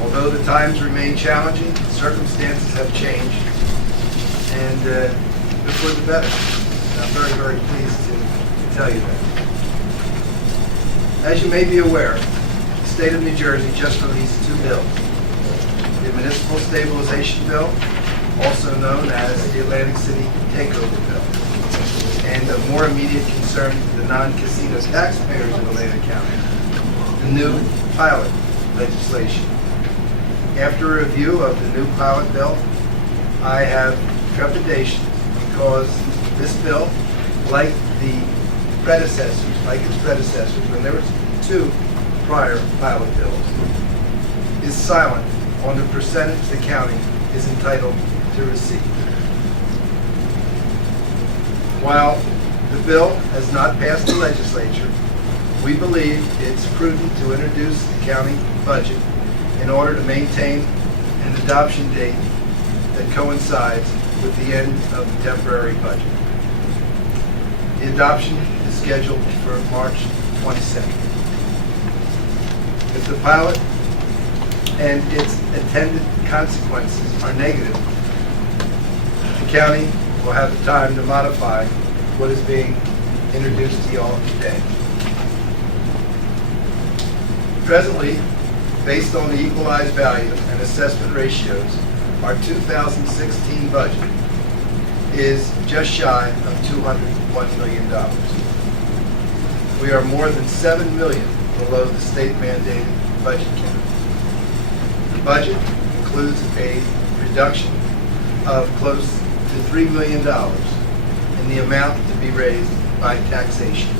Although the times remain challenging, circumstances have changed, and they're for the better. And I'm very, very pleased to tell you that. As you may be aware, the state of New Jersey just released two bills. The Municipal Stabilization Bill, also known as the Atlantic City Takeover Bill, and of more immediate concern to the non-casino taxpayers of Atlantic County, the new pilot legislation. After a review of the new pilot bill, I have trepidation because this bill, like its predecessors, when there was two prior pilot bills, is silent on the percentage the county is entitled to receive. While the bill has not passed the legislature, we believe it's prudent to introduce the county budget in order to maintain an adoption date that coincides with the end of the temporary budget. The adoption is scheduled for March 22nd. If the pilot and its attendant consequences are negative, the county will have the time to modify what is being introduced to you all today. Presently, based on the equalized value and assessment ratios, our 2016 budget is just shy of $201 million. We are more than $7 million below the state mandated budget cap. The budget includes a reduction of close to $3 million in the amount to be raised by taxation.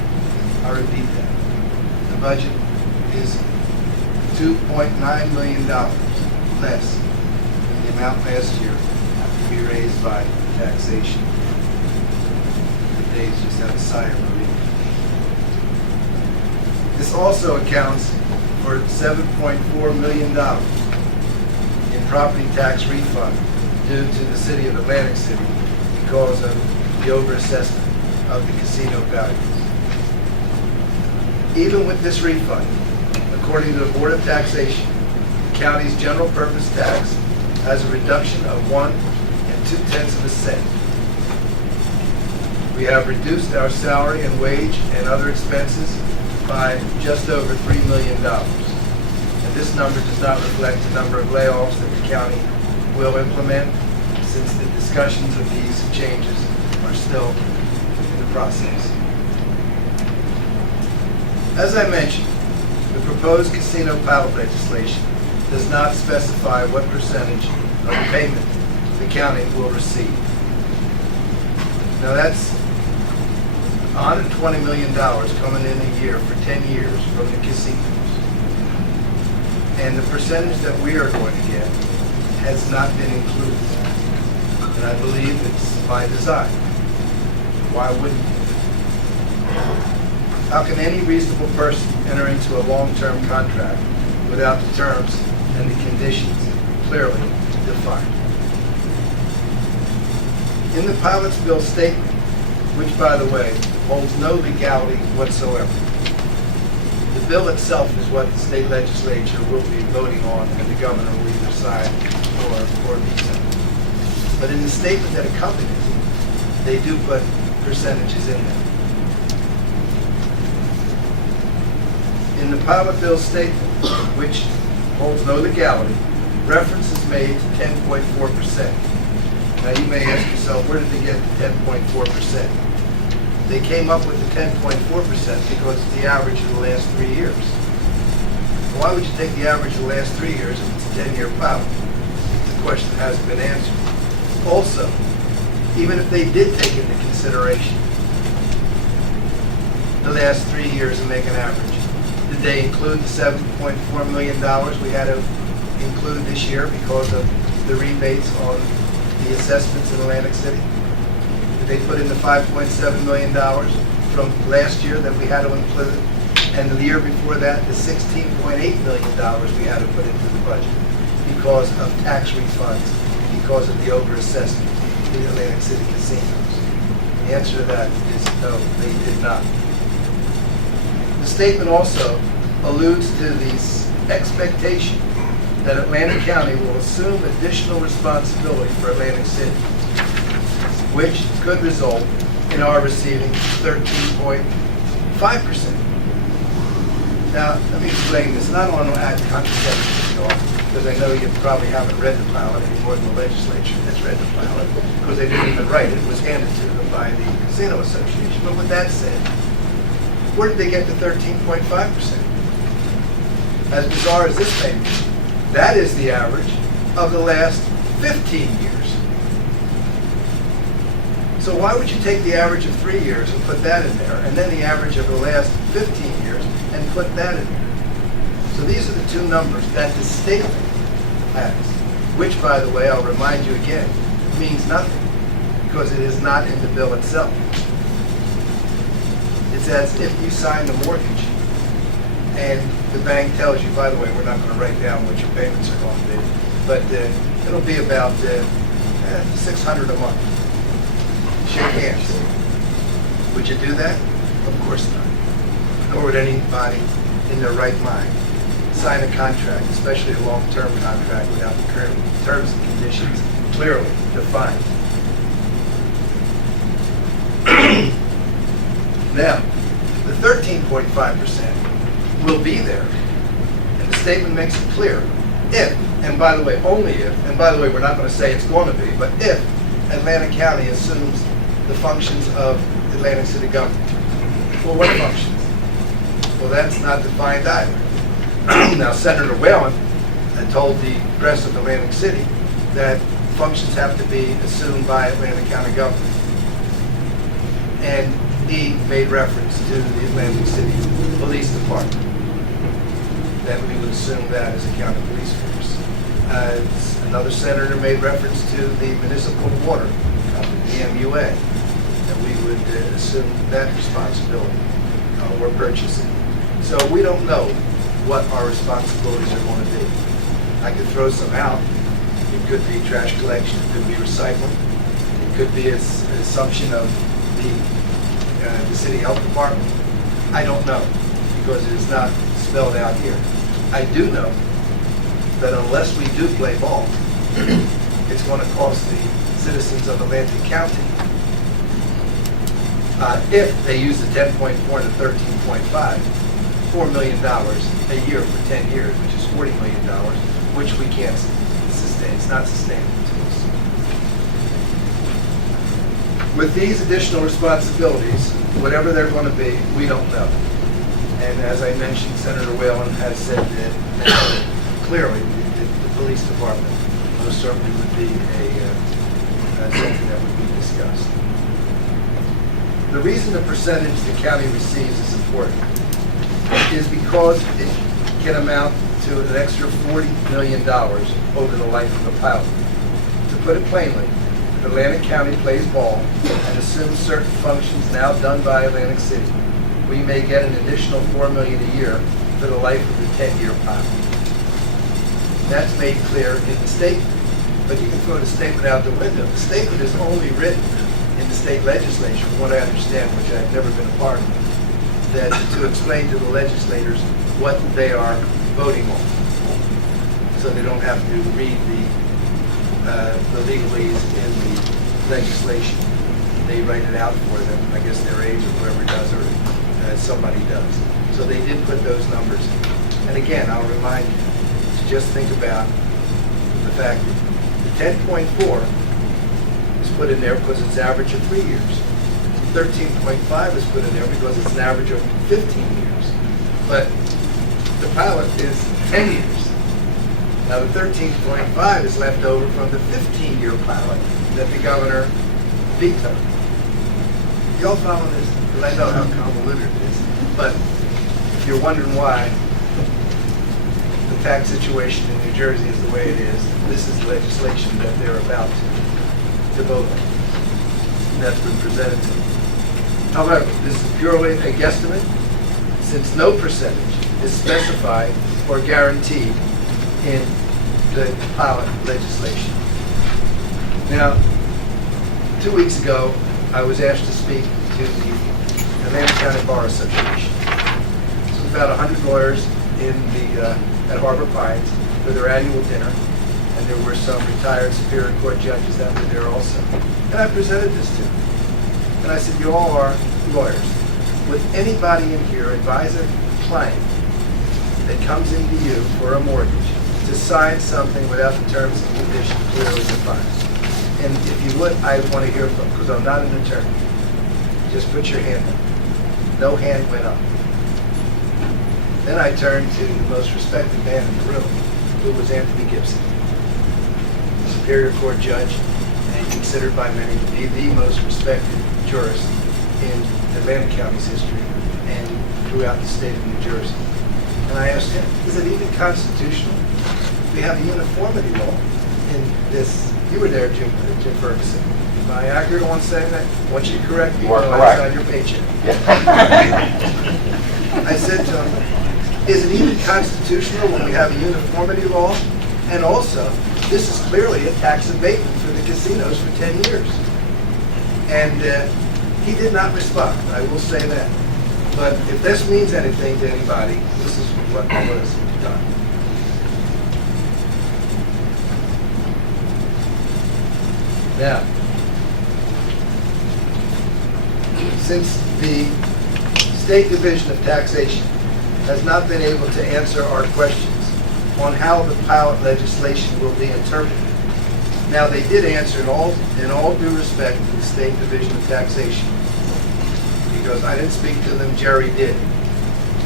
I repeat that. The budget is $2.9 million less than the amount last year to be raised by taxation. The days just have a sigh of relief. This also accounts for $7.4 million in property tax refund due to the city of Atlantic City because of the overassessment of the casino values. Even with this refund, according to the Board of Taxation, the county's general purpose tax has a reduction of 1 2/10 cents. We have reduced our salary and wage and other expenses by just over $3 million. And this number does not reflect the number of layoffs that the county will implement, since the discussions of these changes are still in the process. As I mentioned, the proposed casino pilot legislation does not specify what percentage of the payment the county will receive. Now that's $120 million coming in a year for 10 years from the casinos. And the percentage that we are going to get has not been included. And I believe it's by design. Why wouldn't it? How can any reasonable person enter into a long-term contract without the terms and the conditions clearly defined? In the pilot's bill statement, which, by the way, holds no legality whatsoever, the bill itself is what the state legislature will be voting on, and the governor will either sign or veto. But in the statement that accompanies it, they do put percentages in there. In the pilot bill statement, which holds no legality, reference is made to 10.4%. Now you may ask yourself, where did they get the 10.4%? They came up with the 10.4% because it's the average of the last 3 years. Why would you take the average of the last 3 years if it's a 10-year pilot? The question hasn't been answered. Also, even if they did take into consideration the last 3 years and make an average, did they include the $7.4 million we had to include this year because of the rebates on the assessments in Atlantic City? Did they put in the $5.7 million from last year that we had to include? And the year before that, the $16.8 million we had to put into the budget because of tax refunds because of the overassessment in the Atlantic City casinos? The answer to that is no, they did not. The statement also alludes to the expectation that Atlantic County will assume additional responsibility for Atlantic City, which could result in our receiving 13.5%. Now, let me explain this, and I don't want to add contradiction at all, because I know you probably haven't read the pilot any more than the legislature has read the pilot, because they didn't even write it. It was handed to them by the Casino Association. But with that said, where did they get the 13.5%? As bizarre as this may be, that is the average of the last 15 years. So why would you take the average of 3 years and put that in there, and then the average of the last 15 years and put that in there? So these are the two numbers that the statement has, which, by the way, I'll remind you again, means nothing, because it is not in the bill itself. It's as if you signed a mortgage, and the bank tells you, by the way, we're not going to write down what your payments are going to be, but it'll be about $600 a month. Shake hands. Would you do that? Of course not. Nor would anybody in their right mind sign a contract, especially a long-term contract, without the current terms and conditions clearly defined. Now, the 13.5% will be there, and the statement makes it clear if, and by the way, only if, and by the way, we're not going to say it's going to be, but if Atlantic County assumes the functions of Atlantic City government. Well, what functions? Well, that's not defined either. Now, Senator Whalen had told the press of Atlantic City that functions have to be assumed by Atlantic County government. And he made reference to the Atlantic City Police Department, that we would assume that as a county police force. Another senator made reference to the municipal water company, the MUA, that we would assume that responsibility we're purchasing. So we don't know what our responsibilities are going to be. I could throw some out. It could be trash collection, it could be recycling, it could be an assumption of the city health department. I don't know, because it is not spelled out here. I do know that unless we do play ball, it's going to cost the citizens of Atlantic County, if they use the 10.4 to 13.5, $4 million a year for 10 years, which is $40 million, which we can't sustain. It's not sustainable to us. With these additional responsibilities, whatever they're going to be, we don't know. And as I mentioned, Senator Whalen has said that clearly the police department most certainly would be something that would be discussed. The reason the percentage the county receives is important is because it can amount to an extra $40 million over the life of the pilot. To put it plainly, if Atlantic County plays ball and assumes certain functions now done by Atlantic City, we may get an additional $4 million a year for the life of the 10-year pilot. That's made clear in the statement, but you can throw the statement out the window. The statement is only written in the state legislature, from what I understand, which I've never been a part of, that to explain to the legislators what they are voting on, so they don't have to read the legalese in the legislation. They write it out for them. I guess their aides or whoever does, or somebody does. So they did put those numbers in. And again, I'll remind you to just think about the fact that the 10.4 is put in there because it's average of 3 years. 13.5 is put in there because it's an average of 15 years. But the pilot is 10 years. Now the 13.5 is left over from the 15-year pilot that the governor vetoed. Y'all follow this? Because I know how convoluted it is. But if you're wondering why the tax situation in New Jersey is the way it is, this is legislation that they're about to vote on. And that's been presented to them. However, this is purely a guesstimate, since no percentage is specified or guaranteed in the pilot legislation. Now, 2 weeks ago, I was asked to speak to the Atlantic County Bar Association. This was about 100 lawyers at Harbor Pines for their annual dinner, and there were some retired Superior Court judges that were there also. And I presented this to them. And I said, you all are lawyers. Would anybody in here advise a client that comes into you for a mortgage to sign something without the terms and conditions clearly defined? And if you would, I want to hear from, because I'm not an attorney. Just put your hand up. No hand went up. Then I turned to the most respected man in the room, who was Anthony Gibson, Superior Court judge, and considered by many to be the most respected jurist in Atlantic County's history and throughout the state of New Jersey. And I asked him, is it even constitutional? We have a uniformity law in this. You were there, Jim Ferguson. Am I accurate on saying that? Once you correct me, outside your paycheck. I said to him, is it even constitutional when we have a uniformity law? And also, this is clearly a tax abatement for the casinos for 10 years. And he did not respond, I will say that. But if this means anything to anybody, this is what was done. Now, since the State Division of Taxation has not been able to answer our questions on how the pilot legislation will be interpreted. Now, they did answer in all due respect to the State Division of Taxation, because I didn't speak to them, Jerry did.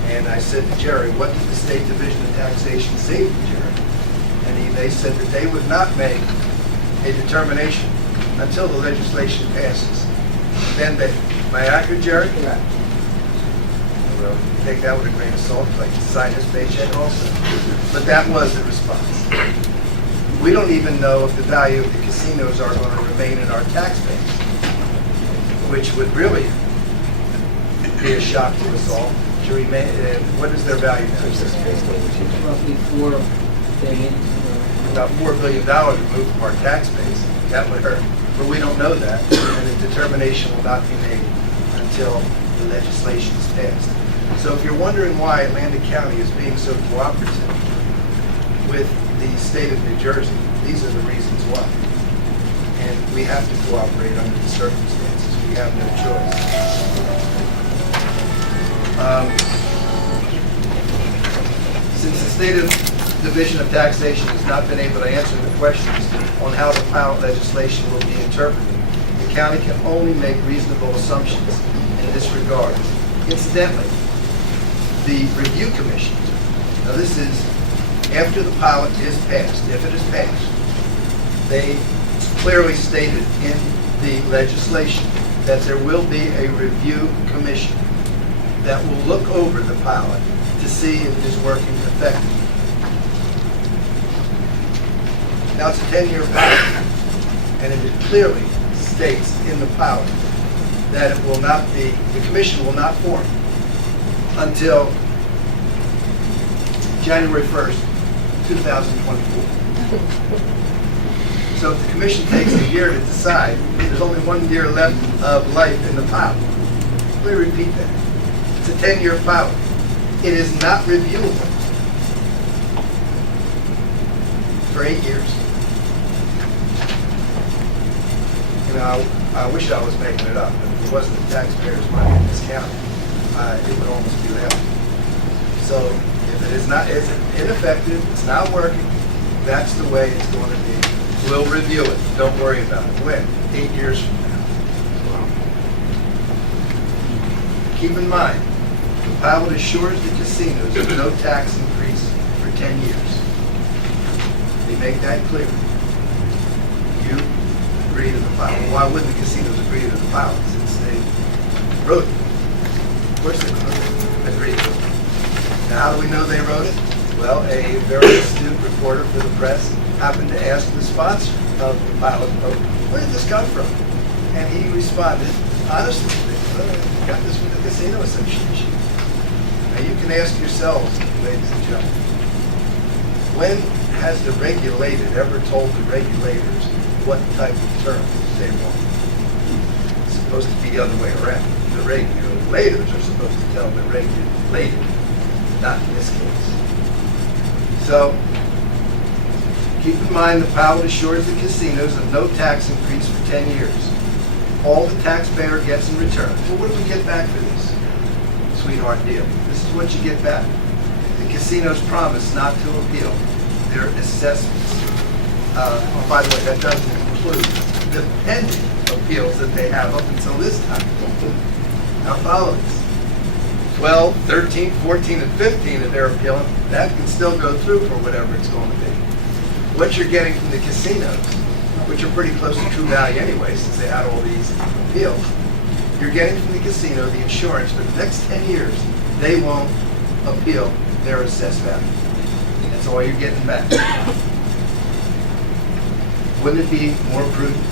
And I said to Jerry, what did the State Division of Taxation say to Jerry? And they said that they would not make a determination until the legislation passes. Then they, am I accurate, Jerry? Correct. Well, take that with a grain of salt, like sign this paycheck also. But that was the response. We don't even know if the value of the casinos are going to remain in our tax base, which would really be a shock to us all. To remain, what is their value now? Roughly $4 billion. About $4 billion removed from our tax base. That would hurt. But we don't know that, and the determination will not be made until the legislation is passed. So if you're wondering why Atlantic County is being so cooperative with the state of New Jersey, these are the reasons why. And we have to cooperate under the circumstances. We have no choice. Since the State Division of Taxation has not been able to answer the questions on how the pilot legislation will be interpreted, the county can only make reasonable assumptions in this regard. Incidentally, the Review Commission, now this is after the pilot is passed, if it is passed, they clearly stated in the legislation that there will be a Review Commission that will look over the pilot to see if it is working effectively. Now it's a 10-year pilot, and it clearly states in the pilot that it will not be, the commission will not form until January 1st, 2024. So if the commission takes a year to decide, there's only 1 year left of life in the pilot. Let me repeat that. It's a 10-year pilot. It is not reviewable for 8 years. You know, I wish I was making it up. If it wasn't the taxpayers' money in this county, it would almost be that. So if it is not, it's ineffective, it's not working, that's the way it's going to be. We'll review it. Don't worry about it. When? 8 years from now. Keep in mind, the pilot assures the casinos of no tax increase for 10 years. They make that clear. You agree to the pilot. Why would the casinos agree to the pilot since they wrote it? Of course they agreed to it. Now, how do we know they wrote it? Well, a very astute reporter for the press happened to ask the sponsor of the pilot program, where did this come from? And he responded, honestly, I got this from the Casino Association. Now you can ask yourselves, ladies and gentlemen, when has the regulated ever told the regulators what type of terms they want. It's supposed to be the other way around. The regulators are supposed to tell the regulator, not in this case. So, keep in mind the Powell assures the casinos of no tax increase for 10 years. All the taxpayer gets in return. Well, what do we get back for this sweetheart deal? This is what you get back. The casinos promise not to appeal their assessments. Oh, by the way, that doesn't include the pending appeals that they have up until this time. Now follow this. 12, 13, 14, and 15 that they're appealing, that can still go through for whatever it's going to be. What you're getting from the casinos, which are pretty close to true value anyway, since they had all these appeals, you're getting from the casino the insurance for the next 10 years, they won't appeal their assessed value. That's all you're getting back. Wouldn't it be more prudent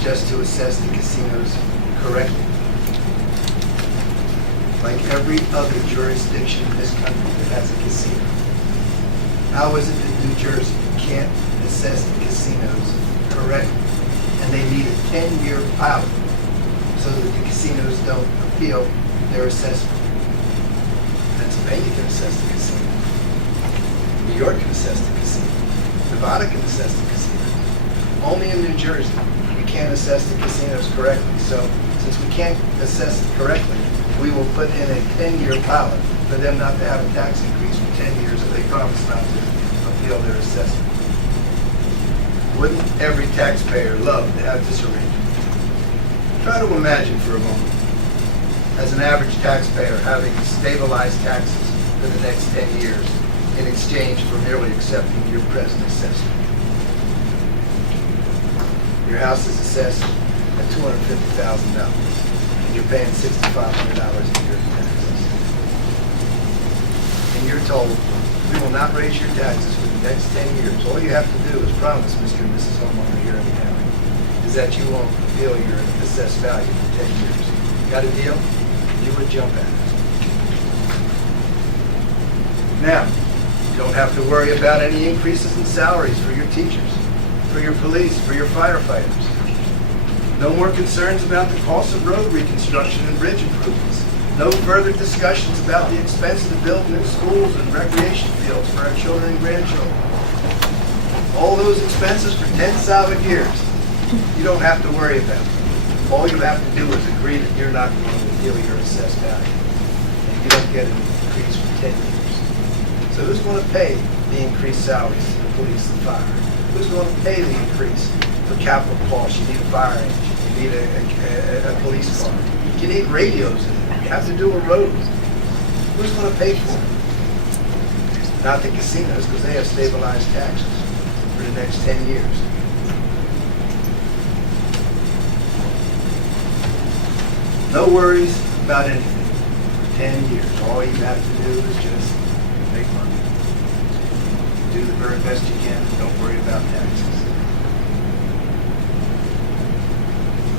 just to assess the casinos correctly? Like every other jurisdiction in this country that has a casino. How is it that New Jersey can't assess the casinos correctly? And they need a 10-year pilot so that the casinos don't appeal their assessment. Pennsylvania can assess the casino. New York can assess the casino. Nevada can assess the casino. Only in New Jersey we can't assess the casinos correctly. So since we can't assess it correctly, we will put in a 10-year pilot for them not to have a tax increase for 10 years if they promise not to appeal their assessment. Wouldn't every taxpayer love to have this arrangement? Try to imagine for a moment, as an average taxpayer, having stabilized taxes for the next 10 years in exchange for merely accepting your present assessment. Your house is assessed at $250,000, and you're paying $6,500 a year in taxes. And you're told, we will not raise your taxes for the next 10 years. All you have to do is promise, Mr. and Mrs. Homeowner here in the county, is that you won't appeal your assessed value for 10 years. Got a deal? You would jump at it. Now, you don't have to worry about any increases in salaries for your teachers, for your police, for your firefighters. No more concerns about the cost of road reconstruction and bridge improvements. No further discussions about the expense to build new schools and recreation fields for our children and grandchildren. All those expenses for 10 solid years, you don't have to worry about. All you have to do is agree that you're not going to appeal your assessed value. And you don't get an increase for 10 years. So who's going to pay the increased salaries to the police and fire? Who's going to pay the increase for capital costs? You need a fire engine. You need a police car. You need radios in it. You have to do a road. Who's going to pay for it? Not the casinos, because they have stabilized taxes for the next 10 years. No worries about anything for 10 years. All you have to do is just make money. Do the very best you can. Don't worry about taxes.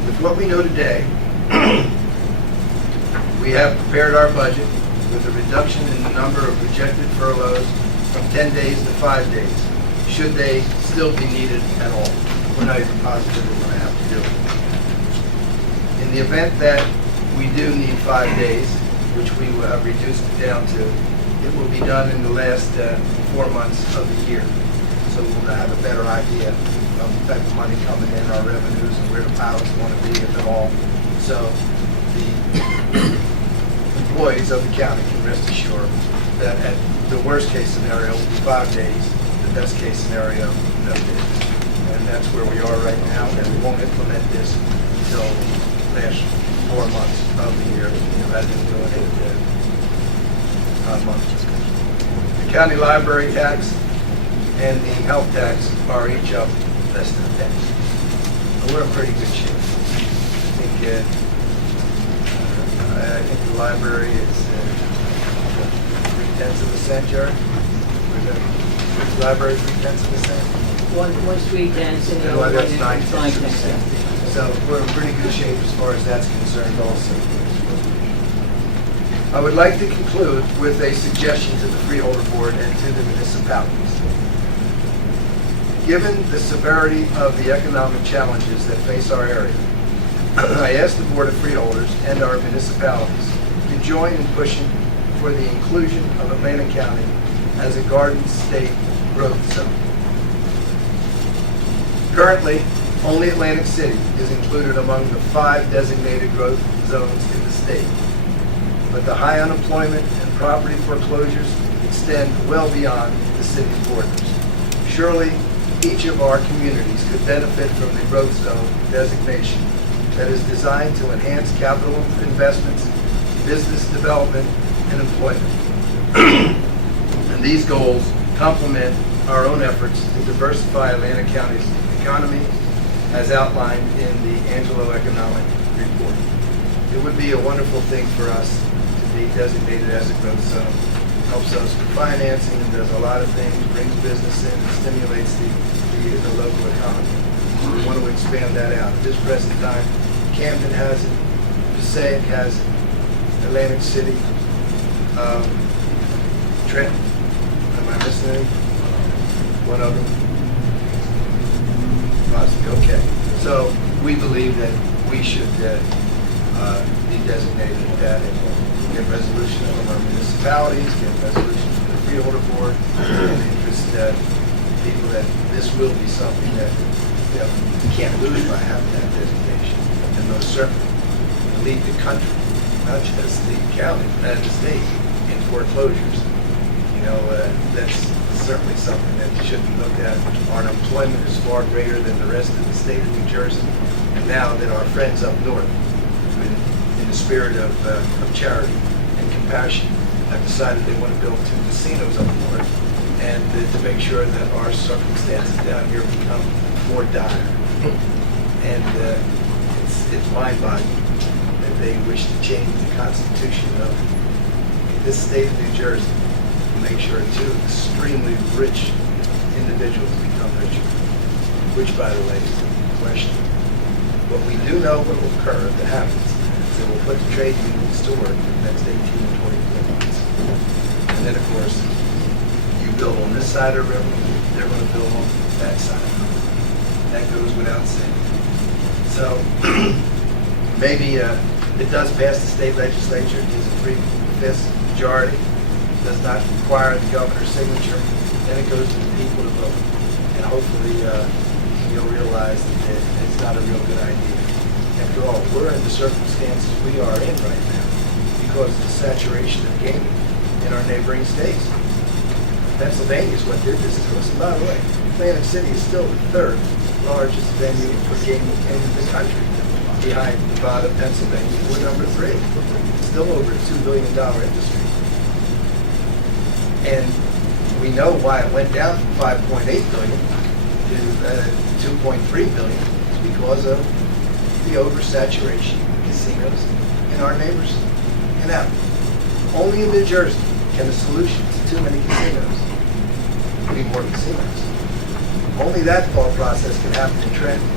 With what we know today, we have prepared our budget with a reduction in the number of projected furloughs from 10 days to 5 days, should they still be needed at all. We're not even positive we're going to have to do it. In the event that we do need 5 days, which we will have reduced it down to, it will be done in the last 4 months of the year. So we'll have a better idea of the type of money coming in, our revenues, and where the pilots want to be, if at all. So the employees of the county can rest assured that at the worst case scenario will be 5 days, the best case scenario, no days. And that's where we are right now, and we won't implement this until the last 4 months of the year, rather than doing it months. The county library tax and the health tax are each up less than a penny. So we're in pretty good shape. I think the library is 0.3 cents, Jerry? The library 0.3 cents? One street dance and Well, that's 9 nine cents. cents. So we're in pretty good shape as far as that's concerned also. I would like to conclude with a suggestion to the Freeholder Board and to the municipalities. Given the severity of the economic challenges that face our area, I ask the Board of Freeholders and our municipalities to join in pushing for the inclusion of Atlantic County as a Garden State growth zone. Currently, only Atlantic City is included among the 5 designated growth zones in the state. But the high unemployment and property foreclosures extend well beyond the city's borders. Surely, each of our communities could benefit from the growth zone designation that is designed to enhance capital investments, business development, and employment. And these goals complement our own efforts to diversify Atlantic County's economy as outlined in the Angelo Economic Report. It would be a wonderful thing for us to be designated as a growth zone. Helps us with financing and does a lot of things, brings business in, and stimulates the local economy. We want to expand that out. At this present time, Camden has it, Passaic has it, Atlantic City, Trent, am I missing any? One of them? Possibly, okay. So we believe that we should be designated that and get resolution from our municipalities, get resolution from the freeholder board, and interest people that this will be something that you can't lose by having that designation. And most certainly lead the country, not just the county, but the state, in foreclosures. That's certainly something that should be looked at. Our unemployment is far greater than the rest of the state of New Jersey, and now that our friends up north, in the spirit of charity and compassion, have decided they want to build 2 casinos up north, and to make sure that our circumstances down here become more dire. And it's mind-boggling that they wish to change the constitution of this state of New Jersey to make sure 2 extremely rich individuals become richer, which, by the way, is a question. But we do know what will occur if it happens. So we'll put the trade unions to work for the next 18 to 24 months. And then, of course, you build on this side of the river, they're going to build on that side. That goes without saying. So maybe it does pass the state legislature. It is a 3/5 majority. It does not require the governor's signature. Then it goes to the people to vote. And hopefully you'll realize that it's not a real good idea. After all, we're in the circumstances we are in right now because of the saturation of gaming in our neighboring states. Pennsylvania is what did this to us. And by the way, Atlantic City is still the 3rd largest venue for gaming in the country, behind Nevada, Pennsylvania. We're number 3. Still over a $2 billion industry. And we know why it went down from 5.8 billion to 2.3 billion. It's because of the oversaturation of casinos in our neighbors. And now, only in New Jersey can the solution to too many casinos be more casinos. Only that thought process can happen in Trenton,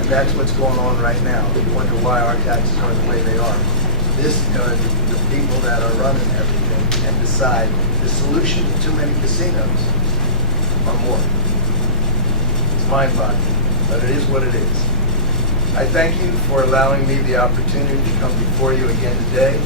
and that's what's going on right now. You wonder why our taxes are the way they are. The people that are running everything and decide the solution to too many casinos are more. It's mind-boggling, but it is what it is. I thank you for allowing me the opportunity to come before you again today.